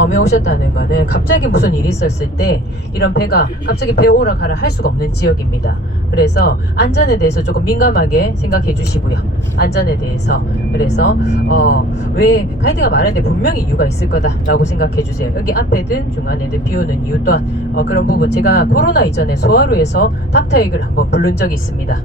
섬에 오셨다는 거는 갑자기 무슨 일이 있었을 때 이런 배가 갑자기 배 오라 가라 할 수가 없는 지역입니다. 그래서 안전에 대해서 조금 민감하게 생각해 주시고요. 안전에 대해서 그래서 어, 왜 가이드가 말하는데 분명히 이유가 있을 거다라고 생각해 주세요. 여기 앞에든 중간에든 비오는 이유 또한 어, 그런 부분 제가 코로나 이전에 소하루에서 닥터에그를 한번 부른 적이 있습니다.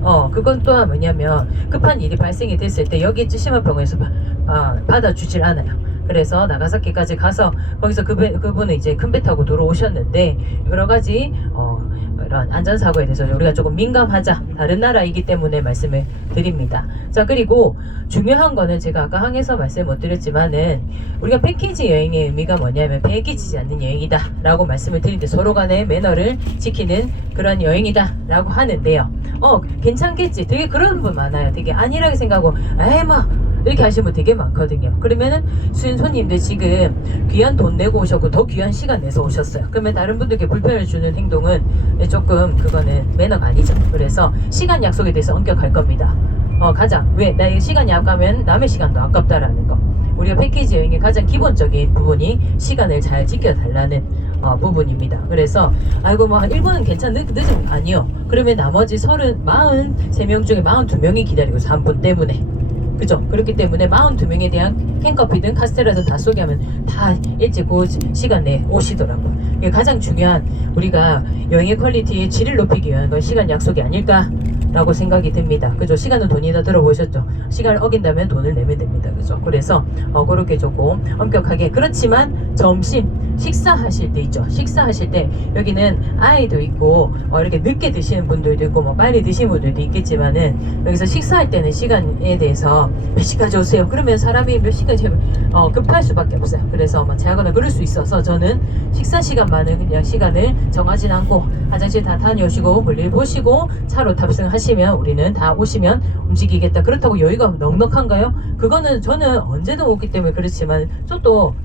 어, 그건 또한 뭐냐면 급한 일이 발생이 됐을 때 여기 찌시마 병원에서 아, 받아주질 않아요. 그래서 나가사키까지 가서 거기서 그 배, 그분은 이제 큰 배 타고 들어오셨는데 여러 가지 어, 이런 안전사고에 대해서 우리가 조금 민감하자 다른 나라이기 때문에 말씀을 드립니다. 자 그리고 중요한 거는 제가 아까 항에서 말씀 못 드렸지만은 우리가 패키지 여행의 의미가 뭐냐면 패키지지 않는 여행이다 라고 말씀을 드리는데 서로 간의 매너를 지키는 그런 여행이다 라고 하는데요. 어 괜찮겠지 되게 그런 분 많아요. 되게 안일하게 생각하고 에이 뭐 이렇게 하시는 분 되게 많거든요. 그러면은 수인 손님들 지금 귀한 돈 내고 오셨고 더 귀한 시간 내서 오셨어요. 그러면 다른 분들께 불편을 주는 행동은 조금 그거는 매너가 아니죠. 그래서 시간 약속에 대해서 엄격할 겁니다. 어 가자. 왜? 나이 시간이 아까면 남의 시간도 아깝다라는 거. 우리가 패키지 여행의 가장 기본적인 부분이 시간을 잘 지켜달라는 어, 부분입니다. 그래서 아이고 뭐 한 1분은 괜찮 늦, 늦으면 아니요. 그러면 나머지 30, 43명 중에 42명이 기다리고 있어 한분 때문에. 그죠? 그렇기 때문에 42명에 대한 캔커피든 카스테라든 다 소개하면 다 일찍 그 시간 내에 오시더라고요. 가장 중요한 우리가 여행의 퀄리티의 질을 높이기 위한 건 시간 약속이 아닐까? 라고 생각이 듭니다. 그죠? 시간은 돈이다 들어보셨죠? 시간을 어긴다면 돈을 내면 됩니다. 그죠? 그래서 어, 그렇게 조금 엄격하게 그렇지만 점심 식사하실 때 있죠. 식사하실 때 여기는 아이도 있고 어, 이렇게 늦게 드시는 분들도 있고 뭐 빨리 드시는 분들도 있겠지만은 여기서 식사할 때는 시간에 대해서 몇 시까지 오세요. 그러면 사람이 몇 시까지 어, 급할 수밖에 없어요. 그래서 뭐 제하거나 그럴 수 있어서 저는 식사 시간만은 그냥 시간을 정하진 않고 화장실 다 다녀오시고 볼일 보시고 차로 탑승하시 면 우리는 다 오시면 움직이겠다. 그렇다고 여유가 넉넉한가요? 그거는 저는 언제든 오기 때문에 그렇지만 저도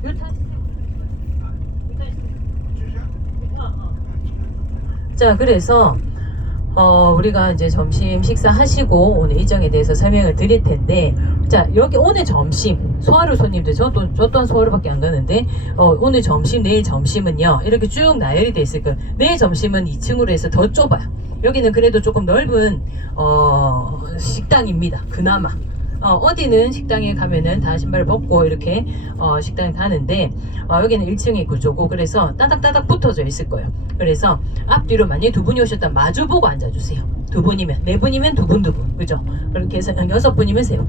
자 그래서 어, 우리가 이제 점심 식사하시고 오늘 일정에 대해서 설명을 드릴 텐데 자 여기 오늘 점심 소하루 손님들 저도 저 또한 소하루밖에 안 가는데 어, 오늘 점심 내일 점심은요 이렇게 쭉 나열이 돼 있을 거예요. 내일 점심은 2층으로 해서 더 좁아요. 여기는 그래도 조금 넓은 어, 식당입니다. 그나마 어, 어디는 식당에 가면은 다 신발 벗고 이렇게 어, 식당에 가는데 어, 여기는 1층의 구조고 그래서 따닥따닥 붙어져 있을 거예요. 그래서 앞뒤로 만약에 두 분이 오셨다면 마주보고 앉아주세요. 두 분이면 네 분이면 두 분 두 분 그죠? 그렇게 해서 여섯 분이면 세 분.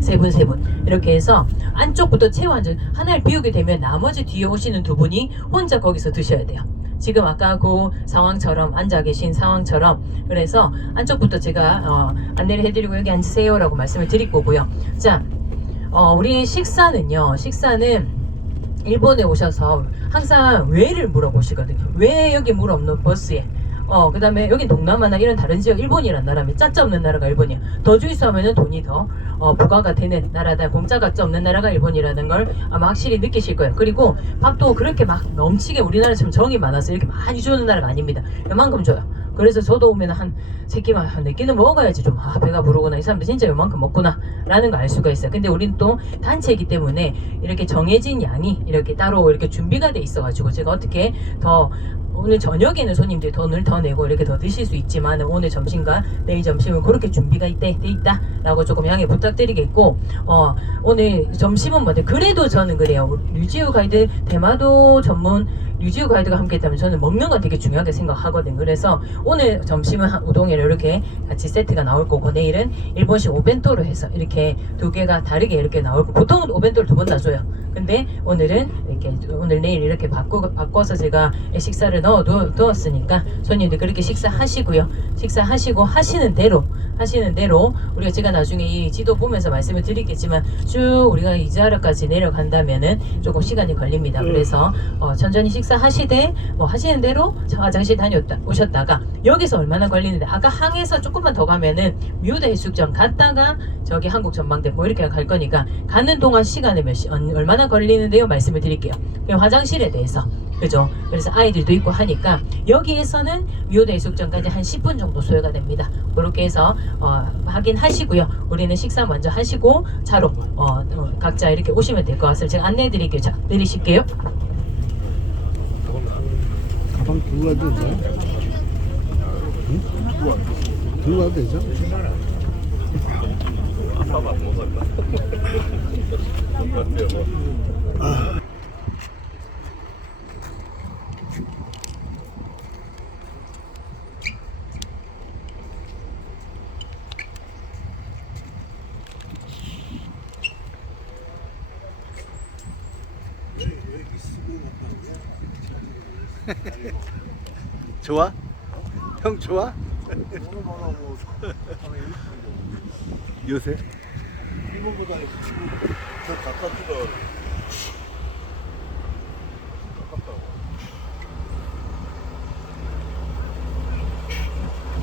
세 분, 세 분. 이렇게 해서 안쪽부터 채워 앉아 하나를 비우게 되면 나머지 뒤에 오시는 두 분이 혼자 거기서 드셔야 돼요. 지금 아까 그 상황처럼 앉아 계신 상황처럼 그래서 안쪽부터 제가 어, 안내를 해드리고 여기 앉으세요라고 말씀을 드릴 거고요. 자, 어, 우리 식사는요. 식사는 일본에 오셔서 항상 왜를 물어보시거든요. 왜 여기 물 없는 버스에 어, 그 다음에 여기 동남아나 이런 다른 지역, 일본이란 나라면 짜짜 없는 나라가 일본이야. 더 주의수 하면은 돈이 더, 어, 부과가 되는 나라다. 공짜 가 짜 없는 나라가 일본이라는 걸 아마 확실히 느끼실 거예요. 그리고 밥도 그렇게 막 넘치게 우리나라처럼 정이 많아서 이렇게 많이 주는 나라가 아닙니다. 요만큼 줘요. 그래서 저도 오면 한세 끼만 한 네 끼는 먹어야지 좀 아 배가 부르구나 이 사람들 진짜 요만큼 먹구나 라는 걸알 수가 있어요 근데 우리는 또 단체이기 때문에 이렇게 정해진 양이 이렇게 따로 이렇게 준비가 돼 있어 가지고 제가 어떻게 더 오늘 저녁에는 손님들이 돈을 더 내고 이렇게 더 드실 수 있지만 오늘 점심과 내일 점심은 그렇게 준비가 있대, 돼 있다 라고 조금 양해 부탁드리겠고 어 오늘 점심은 뭐냐 그래도 저는 그래요. 류지우 가이드 대마도 전문 류지우 가이드가 함께 했다면 저는 먹는 건 되게 중요하게 생각하거든 그래서 오늘 점심은 한 우동이랑 이렇게 같이 세트가 나올 거고 내일은 일본식 오벤토로 해서 이렇게 두 개가 다르게 이렇게 나올 거고 보통은 오벤토를 두 번 다 줘요 근데 오늘은 이렇게 오늘 내일 이렇게 바꿔, 바꿔서 제가 식사를 넣어 두, 두었으니까 손님들 그렇게 식사하시고요. 식사하시고 하시는 대로 하시는 대로 우리가 제가 나중에 이 지도 보면서 말씀을 드리겠지만 쭉 우리가 이자라까지 내려간다면은 조금 시간이 걸립니다. 그래서 어, 천천히 식사하시되 뭐 하시는 대로 저 화장실 다녔다 오셨다가 여기서 얼마나 걸리는데 아까 항에서 조금만 더 가면은 뮤대 해수욕장 갔다가 저기 한국 전망대 뭐 이렇게 갈 거니까 가는 동안 시간에 몇 시, 얼- 얼마나 걸리는데요 말씀을 드릴게요 화장실에 대해서 그죠? 그래서 아이들도 있고 하니까 여기에서는 미오다 해수욕장까지 한 10분 정도 소요가 됩니다. 그렇게 해서 어, 확인하시고요. 우리는 식사 먼저 하시고 차로 어, 어, 각자 이렇게 오시면 될 것 같습니다. 제가 안내해 드릴게요. 자, 내리실게요. 가방 들고 가도 되죠? 응? 들고 가도 되죠? 좋아? 형 좋아? 요새? 이거보다 더 가깝지가